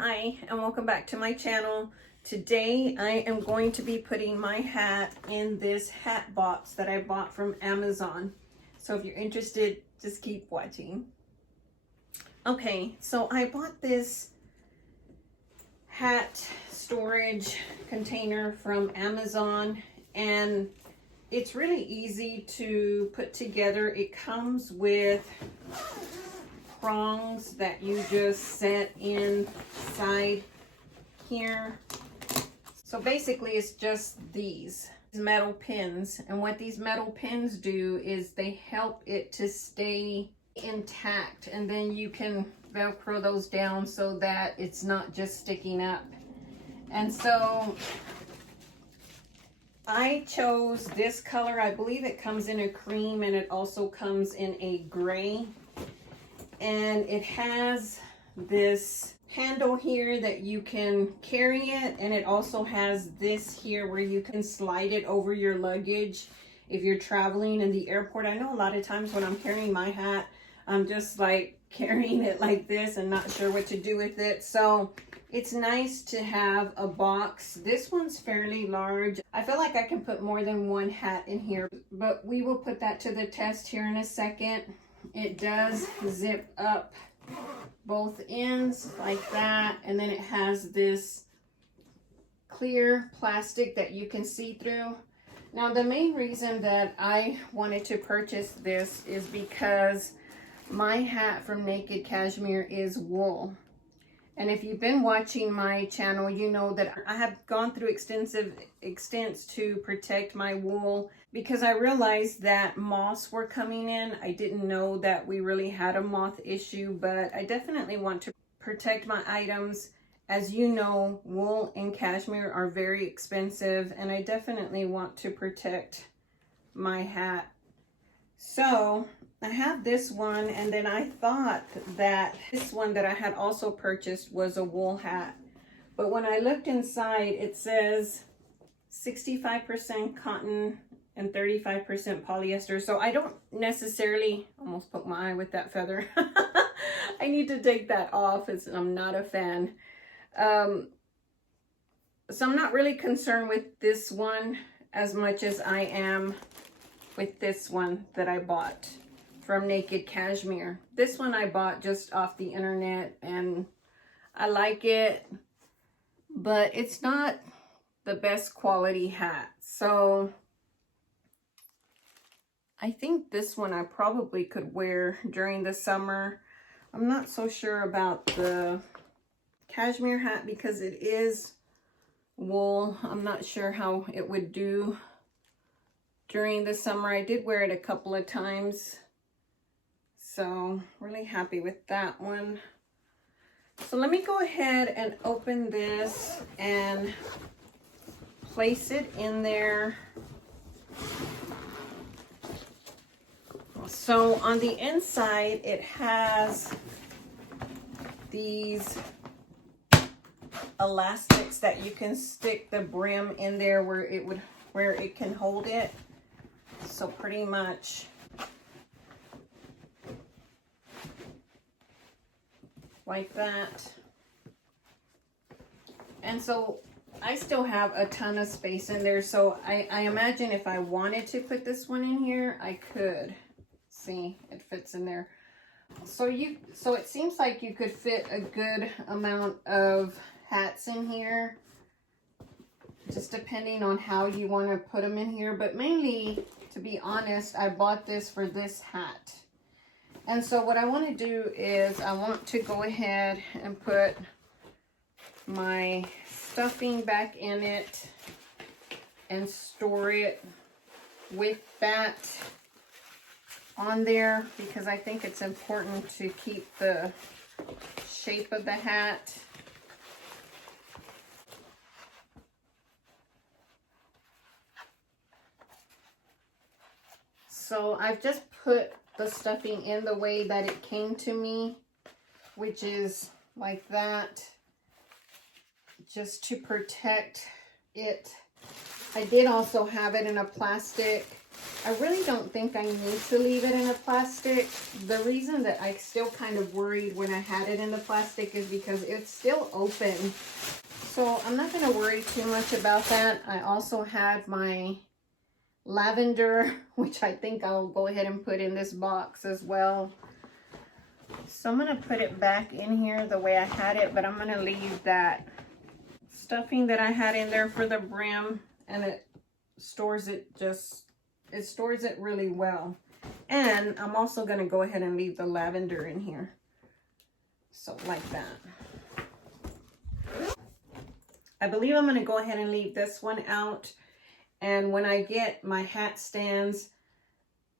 Hi, and welcome back to my channel. Today I am going to be putting my hat in this hat box that I bought from Amazon. So if you're interested, just keep watching. Okay, so I bought this hat storage container from Amazon, and it's really easy to put together. It comes with prongs that you just set inside here. So basically it's just these metal pins, and what these metal pins do is they help it to stay intact, and then you can velcro those down so that it's not just sticking up. And so I chose this color. I believe it comes in a cream, and it also comes in a gray. And it has this handle here that you can carry it, and it also has this here where you can slide it over your luggage if you're traveling in the airport. I know a lot of times when I'm carrying my hat, I'm just like carrying it like this and not sure what to do with it. So it's nice to have a box. This one's fairly large. I feel like I can put more than one hat in here, but we will put that to the test here in a second. It does zip up both ends like that, and then it has this clear plastic that you can see through. Now, the main reason that I wanted to purchase this is because my hat from Naked Cashmere is wool. And if you've been watching my channel, you know that I have gone through extensive extents to protect my wool because I realized that moths were coming in. I didn't know that we really had a moth issue, but I definitely want to protect my items. As you know, wool and cashmere are very expensive, and I definitely want to protect my hat. So I have this one, and then I thought that this one that I had also purchased was a wool hat. But when I looked inside, it says 65% cotton and 35% polyester. So I don't necessarily, almost poke my eye with that feather. I need to take that off, as I'm not a fan. So I'm not really concerned with this one as much as I am with this one that I bought from Naked Cashmere. This one I bought just off the internet, and I like it, but it's not the best quality hat. So I think this one I probably could wear during the summer. I'm not so sure about the cashmere hat because it is wool. I'm not sure how it would do during the summer. I did wear it a couple of times, so really happy with that one. So let me go ahead and open this and place it in there. So on the inside, it has these elastics that you can stick the brim in there where it can hold it. So pretty much like that. And so I still have a ton of space in there. So I imagine if I wanted to put this one in here, I could. See, it fits in there. So it seems like you could fit a good amount of hats in here, just depending on how you want to put them in here. But mainly, to be honest, I bought this for this hat. And so what I want to do is I want to go ahead and put my stuffing back in it and store it with that on there, because I think it's important to keep the shape of the hat. So I've just put the stuffing in the way that it came to me, which is like that, just to protect it. I did also have it in a plastic I really don't think I need to leave it in a plastic. The reason that I still kind of worried when I had it in the plastic is because it's still open. So I'm not going to worry too much about that. I also had my lavender, which I think I'll go ahead and put in this box as well. So I'm going to put it back in here the way I had it, but I'm going to leave that stuffing that I had in there for the brim, and it stores it really well. And I'm also going to go ahead and leave the lavender in here. So like that. I believe I'm going to go ahead and leave this one out. And when I get my hat stands,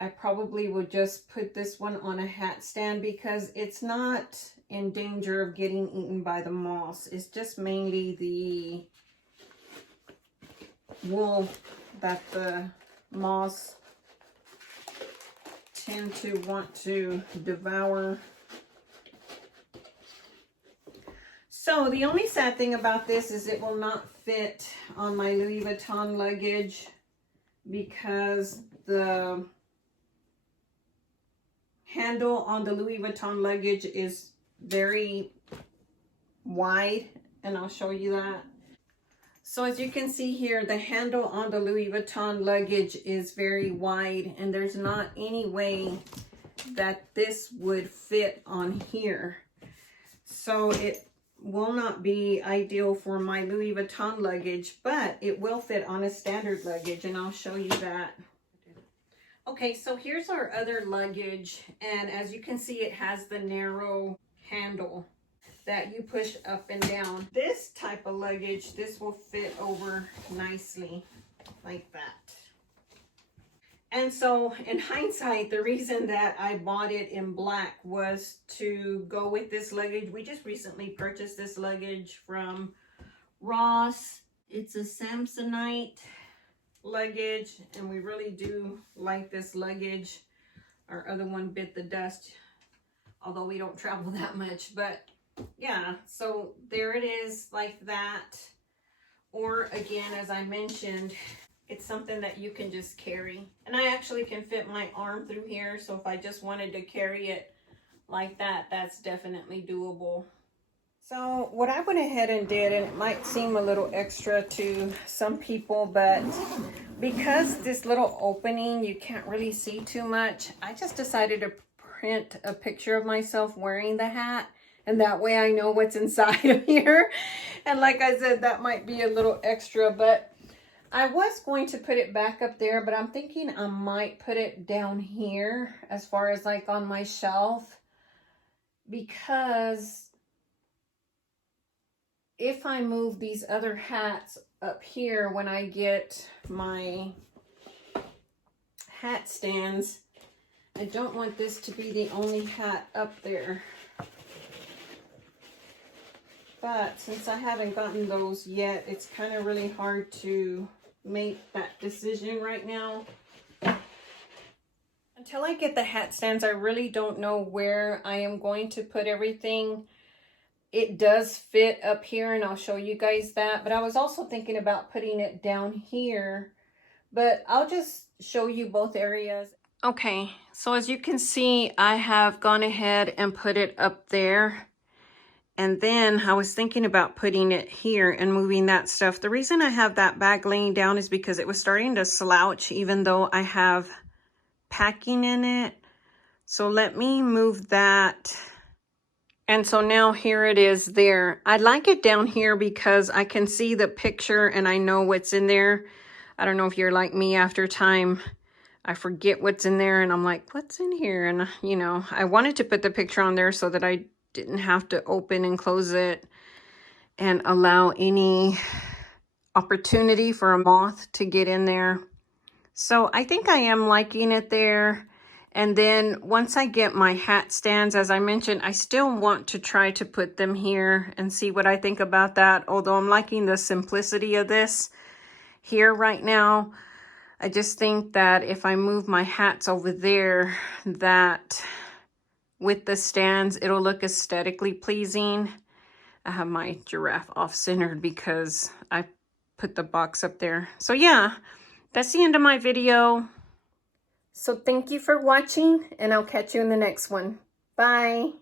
I probably would just put this one on a hat stand because it's not in danger of getting eaten by the moths. It's just mainly the wool that the moths tend to want to devour. So the only sad thing about this is it will not fit on my Louis Vuitton luggage because the handle on the Louis Vuitton luggage is very wide, and I'll show you that. So as you can see here, the handle on the Louis Vuitton luggage is very wide, and there's not any way that this would fit on here. So it will not be ideal for my Louis Vuitton luggage, but it will fit on a standard luggage, and I'll show you that. Okay, so here's our other luggage, and as you can see, it has the narrow handle that you push up and down. This type of luggage, this will fit over nicely like that. And so in hindsight, the reason that I bought it in black was to go with this luggage. We just recently purchased this luggage from Ross. It's a Samsonite luggage, and we really do like this luggage. Our other one bit the dust, although we don't travel that much. But yeah, so there it is like that. Or again, as I mentioned, it's something that you can just carry. And I actually can fit my arm through here. So if I just wanted to carry it like that, that's definitely doable. So what I went ahead and did, and it might seem a little extra to some people, but because this little opening, you can't really see too much, I just decided to print a picture of myself wearing the hat. And that way I know what's inside of here. And like I said, that might be a little extra, but I was going to put it back up there, but I'm thinking I might put it down here as far as like on my shelf, because if I move these other hats up here when I get my hat stands, I don't want this to be the only hat up there. But since I haven't gotten those yet, it's kind of really hard to make that decision right now. Until I get the hat stands, I really don't know where I am going to put everything. It does fit up here, and I'll show you guys that. But I was also thinking about putting it down here. But I'll just show you both areas. Okay, so as you can see, I have gone ahead and put it up there. And then I was thinking about putting it here and moving that stuff. The reason I have that bag laying down is because it was starting to slouch even though I have packing in it. So let me move that. And so now here it is there. I like it down here because I can see the picture and I know what's in there. I don't know if you're like me, after time I forget what's in there and I'm like, what's in here? And you know, I wanted to put the picture on there so that I didn't have to open and close it and allow any opportunity for a moth to get in there. So I think I am liking it there. And then once I get my hat stands, as I mentioned, I still want to try to put them here and see what I think about that. Although I'm liking the simplicity of this here right now. I just think that if I move my hats over there, that with the stands, it'll look aesthetically pleasing. I have my giraffe off-centered because I put the box up there. So yeah, that's the end of my video. So thank you for watching, and I'll catch you in the next one. Bye.